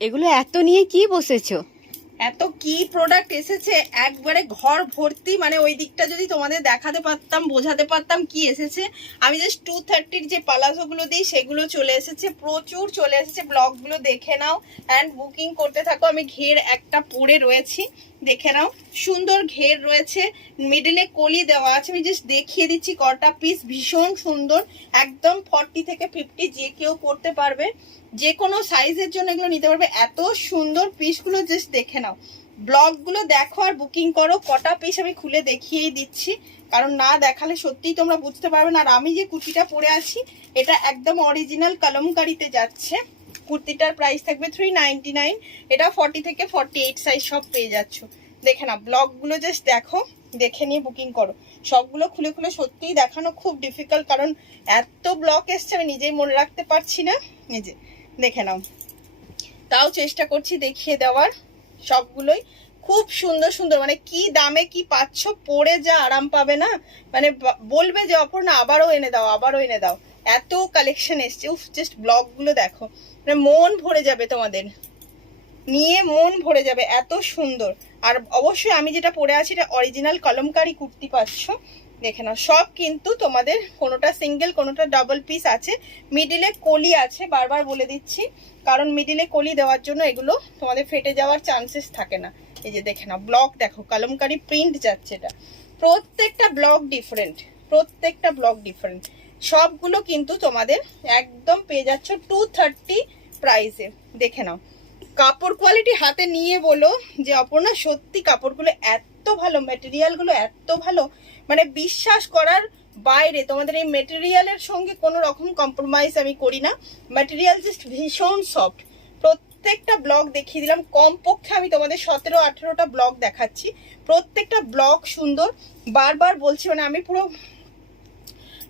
এগুলো এত নিয়ে কি বসেছো? এত কি প্রোডাক্ট এসেছে একবারে ঘর ভর্তি, মানে ওই দিকটা যদি তোমাদের দেখাতে পারতাম, বোঝাতে পারতাম কি এসেছে। আমি জাস্ট 230 যে পালাজো গুলো দিই সেগুলো চলে এসেছে, প্রচুর চলে এসেছে। ব্লগগুলো দেখে নাও অ্যান্ড বুকিং করতে থাকো। আমি ঘের একটা পরে রয়েছি, দেখে নাও, সুন্দর ঘের রয়েছে, মিডলে কলি দেওয়া আছে। আমি জাস্ট দেখিয়ে দিচ্ছি কটা পিস, ভীষণ সুন্দর, একদম 40 থেকে 50 যে কেউ পড়তে পারবে, যে কোনো সাইজের জন্য এগুলো নিতে পারবে। এত সুন্দর পিসগুলো জাস্ট দেখে নাও, ব্লগগুলো দেখো আর বুকিং করো। কটা পিস আমি খুলে দেখিয়েই দিচ্ছি, কারণ না দেখালে সত্যিই তোমরা বুঝতে পারবে না। আর আমি যে কুর্তিটা পরে আছি এটা একদম অরিজিনাল কলমকারিতে যাচ্ছে। কুর্তিটার প্রাইস থাকবে 399। এটা 40 থেকে 48 সাইজ সব পেয়ে যাচ্ছ। দেখে না, ব্লগগুলো জাস্ট দেখো, দেখে নিয়ে বুকিং করো। সবগুলো খুলে খুলে সত্যিই দেখানো খুব ডিফিকাল্ট, কারণ এত ব্লগ এসছে আমি নিজেই মনে রাখতে পারছি না। এই যে দেখে নাও, তাও চেষ্টা করছি দেখিয়ে দেওয়ার। সবগুলোই খুব সুন্দর সুন্দর, মানে কি দামে কি পাচ্ছ, পরে যা আরাম পাবে না, মানে বলবে যে অপর্ণা আবারও এনে দাও, আবারও এনে দাও। এত কালেকশন এসছে, উফ, জাস্ট ব্লগগুলো দেখো, মানে মন ভরে যাবে তোমাদের, নিয়ে মন ভরে যাবে, এত সুন্দর। আর অবশ্যই আমি যেটা পরে আছি এটা অরিজিনাল কলমকারি কুর্তি পাচ্ছ। দেখে নাও, সব কিন্তু তোমাদের কোনোটা সিঙ্গেল কোনোটা ডাবল পিস আছে, মিডিলে কলি আছে, বারবার বলে দিচ্ছি, কারণ মিডিলে কলি দেওয়ার জন্য এগুলো তোমাদের ফেটে যাওয়ার চান্সেস থাকে না। এই যে দেখে নাও, ব্লক দেখো, কলমকারি প্রিন্ট যাচ্ছে, এটা প্রত্যেকটা ব্লক ডিফারেন্ট, প্রত্যেকটা ব্লক ডিফারেন্ট। সবগুলো কিন্তু তোমাদের একদম পেয়ে যাচ্ছ 230 প্রাইসে। দেখে নাও, কাপড় কোয়ালিটি হাতে নিয়ে বলো যে অপর্ণা সত্যি কাপড়গুলো এত ভালো, ম্যাটেরিয়ালগুলো এত ভালো, মানে বিশ্বাস করার বাইরে। তোমাদের এই ম্যাটেরিয়ালের সঙ্গে কোনো রকম কম্প্রোমাইজ আমি করি না, ম্যাটেরিয়াল জাস্ট ভীষণ সফট। প্রত্যেকটা ব্লগ দেখিয়ে দিলাম, কমপক্ষে আমি তোমাদের 17-18টা ব্লগ দেখাচ্ছি, প্রত্যেকটা ব্লগ সুন্দর। বারবার বলছি, মানে আমি পুরো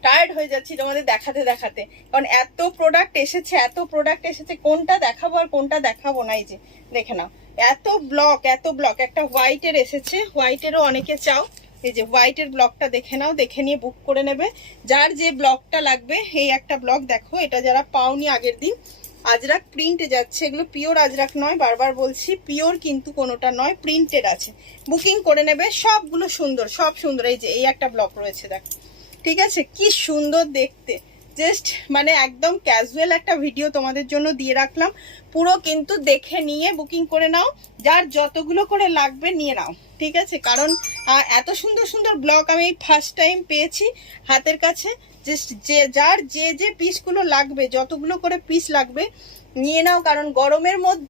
টায়ার্ড হয়ে যাচ্ছি তোমাদের দেখাতে দেখাতে, কারণ এত প্রোডাক্ট এসেছে, এত প্রোডাক্ট এসেছে, কোনটা দেখাবো আর কোনটা দেখাবো না। এই যে দেখে নাও, এত ব্লক, এত ব্লক। একটা হোয়াইটের এসেছে, হোয়াইটেরও অনেকে চাও, এই যে হোয়াইটের ব্লকটা দেখে নাও, দেখে নিয়ে বুক করে নেবে যার যে ব্লকটা লাগবে। এই একটা ব্লক দেখো, এটা যারা পাওনি আগের দিন, আজরাক প্রিন্টে যাচ্ছে, এগুলো পিওর আজরাক নয়, বারবার বলছি, পিওর কিন্তু কোনোটা নয়, প্রিন্টেড আছে, বুকিং করে নেবে। সবগুলো সুন্দর, সব সুন্দর। এই যে এই একটা ব্লক রয়েছে দেখো, ঠিক আছে, কি সুন্দর দেখতে। জাস্ট মানে একদম ক্যাজুয়াল একটা ভিডিও তোমাদের জন্য দিয়ে রাখলাম, পুরো কিন্তু দেখে নিয়ে বুকিং করে নাও, যার যতগুলো করে লাগবে নিয়ে নাও, ঠিক আছে। কারণ এত সুন্দর সুন্দর ব্লগ আমি ফার্স্ট টাইম পেয়েছি হাতের কাছে। জাস্ট যার যে যে পিসগুলো লাগবে, যতগুলো করে পিস লাগবে নিয়ে নাও, কারণ গরমের মধ্যে